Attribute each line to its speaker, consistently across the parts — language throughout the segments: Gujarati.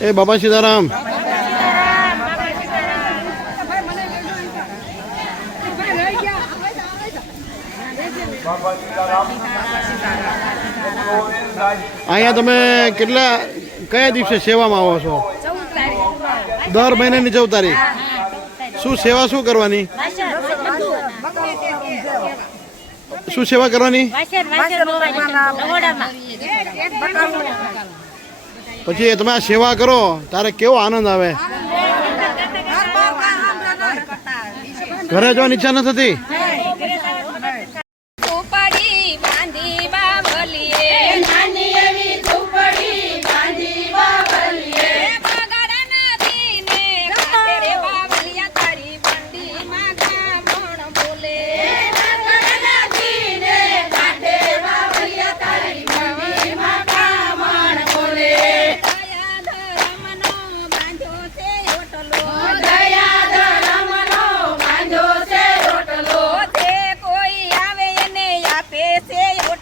Speaker 1: એ બાબા સીતારામ અહીંયા તમે કેટલા કયા દિવસે સેવામાં આવો છો દર મહિનાની ચૌદ તારીખ શું સેવા શું કરવાની શું સેવા કરવાની પછી તમે આ સેવા કરો ત્યારે કેવો આનંદ આવે? ઘરે જવાની ઈચ્છા ન થતી?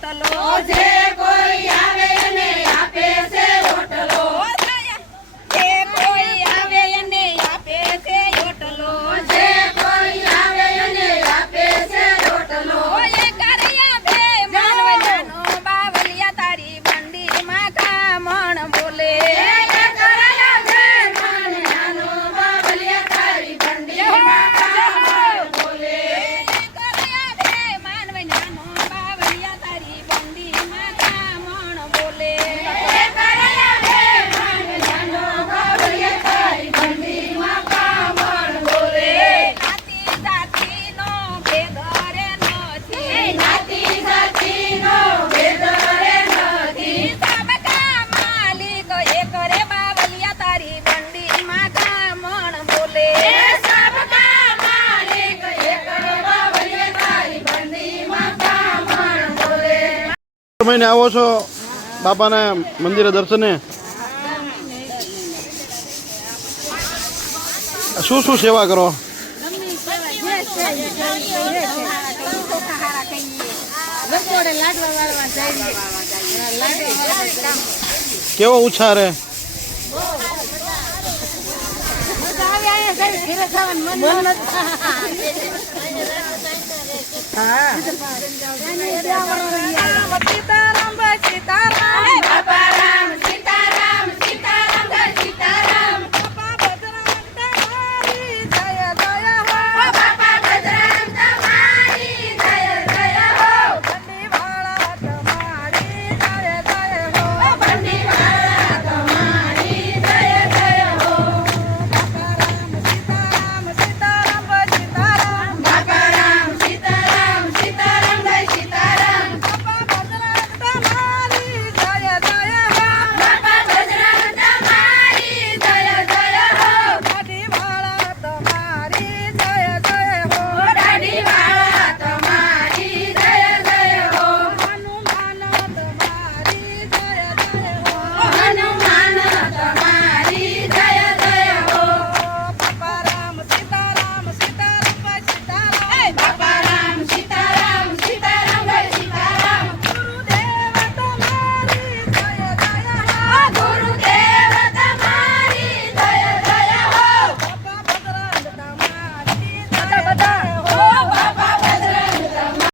Speaker 2: છે જે કોઈ આવે એને આપે છે
Speaker 3: રોટલો
Speaker 2: જે કોઈ આવે એને આપે છે ઓટલો
Speaker 3: જે કોઈ આવે એને આપે છે રોટલો
Speaker 2: ઓય કરિયા ભે માનવજાનો બાવલિયા તારી બંડીમાં કામણ બોલે.
Speaker 1: મહિને આવો છો? બાપાના મંદિરે દર્શને? શું શું સેવા કરો? કેવો ઉછા રે
Speaker 2: સીતારામ સીતારામ
Speaker 3: બાપા